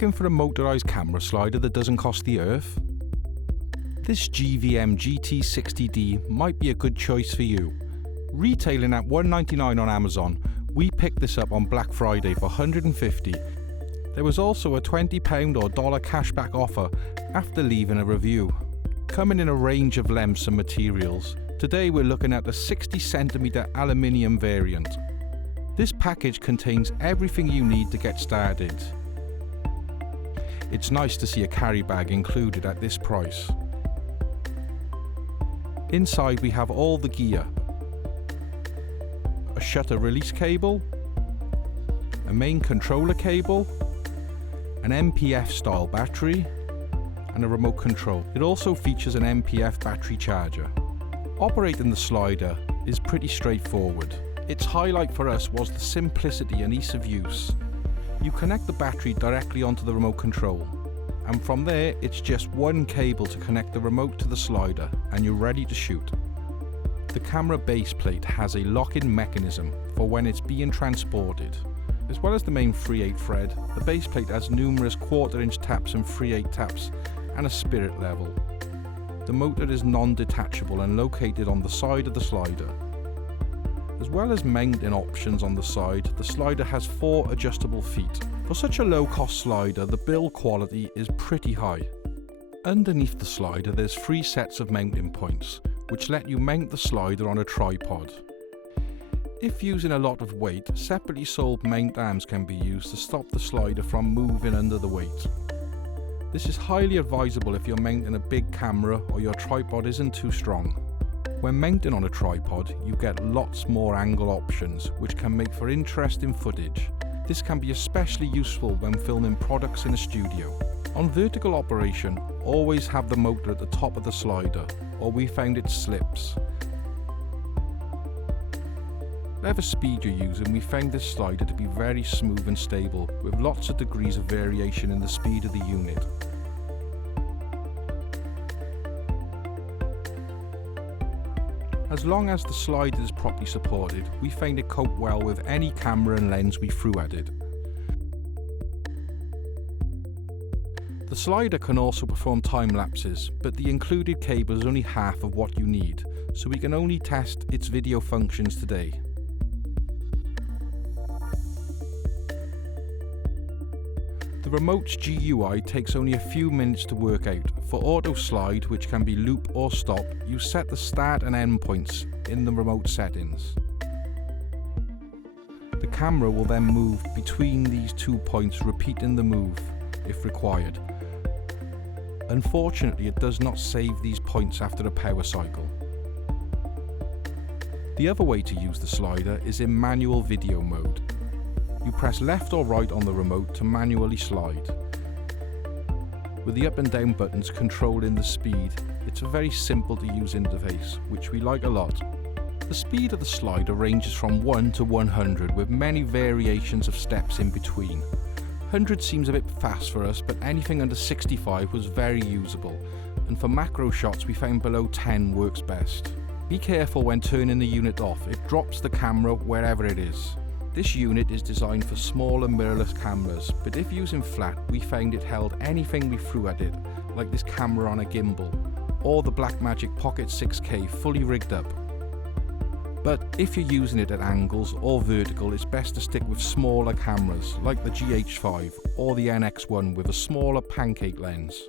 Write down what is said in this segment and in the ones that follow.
Looking for a motorised camera slider that doesn't cost the earth? This GVM GT60D might be a good choice for you. Retailing at $199 on Amazon, we picked this up on Black Friday for $150. There was also a £20 or $1 cashback offer after leaving a review. Coming in a range of lengths and materials, today we're looking at the 60cm aluminium variant. This package contains everything you need to get started. It's nice to see a carry bag included at this price. Inside we have all the gear: a shutter release cable, a main controller cable, an MPF style battery, and a remote control. It also features an MPF battery charger. Operating the slider is pretty straightforward. Its highlight for us was the simplicity and ease of use. You connect the battery directly onto the remote control, and from there it's just one cable to connect the remote to the slider and you're ready to shoot. The camera base plate has a lock-in mechanism for when it's being transported. As well as the main 3/8 thread, the base plate has numerous 1/4" taps and 3/8 taps and a spirit level. The motor is non-detachable and located on the side of the slider. As well as mounting options on the side, the slider has 4 adjustable feet. For such a low-cost slider, the build quality is pretty high. Underneath the slider there's 3 sets of mounting points, which let you mount the slider on a tripod. If using a lot of weight, separately sold mount arms can be used to stop the slider from moving under the weight. This is highly advisable if you're mounting a big camera or your tripod isn't too strong. When mounting on a tripod, you get lots more angle options, which can make for interesting footage. This can be especially useful when filming products in a studio. On vertical operation, always have the motor at the top of the slider, or we found it slips. Whatever speed you're using, we found this slider to be very smooth and stable, with lots of degrees of variation in the speed of the unit. As long as the slider is properly supported, we find it cope well with any camera and lens we threw at it. The slider can also perform time lapses, but the included cable is only half of what you need, so we can only test its video functions today. The remote's GUI takes only a few minutes to work out. For auto slide, which can be loop or stop, you set the start and end points in the remote settings. The camera will then move between these 2 points, repeating the move if required. Unfortunately, it does not save these points after a power cycle. The other way to use the slider is in manual video mode. You press left or right on the remote to manually slide, with the up and down buttons controlling the speed. It's a very simple to use interface, which we like a lot. The speed of the slider ranges from 1 to 100, with many variations of steps in between. 100 seems a bit fast for us, but anything under 65 was very usable, and for macro shots we found below 10 works best. Be careful when turning the unit off, it drops the camera wherever it is. This unit is designed for smaller mirrorless cameras, but if using flat, we found it held anything we threw at it, like this camera on a gimbal, or the Blackmagic Pocket 6K fully rigged up. But if you're using it at angles or vertical, it's best to stick with smaller cameras, like the GH5 or the NX1 with a smaller pancake lens.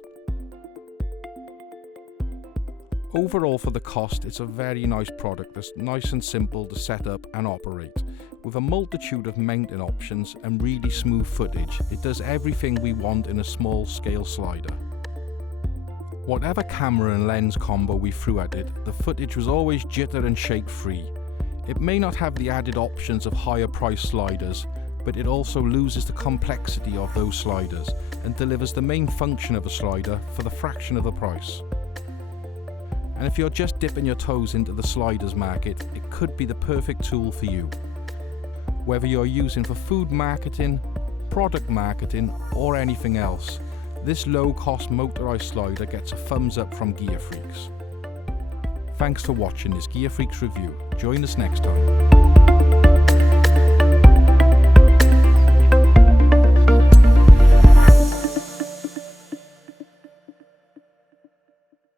Overall, for the cost, it's a very nice product that's nice and simple to set up and operate. With a multitude of mounting options and really smooth footage, it does everything we want in a small scale slider. Whatever camera and lens combo we threw at it, the footage was always jitter and shake free. It may not have the added options of higher price sliders, but it also loses the complexity of those sliders and delivers the main function of a slider for the fraction of the price. And if you're just dipping your toes into the sliders market, it could be the perfect tool for you. Whether you're using for food marketing, product marketing, or anything else, this low-cost motorised slider gets a thumbs up from Gear Freaks. Thanks for watching this Gear Freaks review. Join us next time.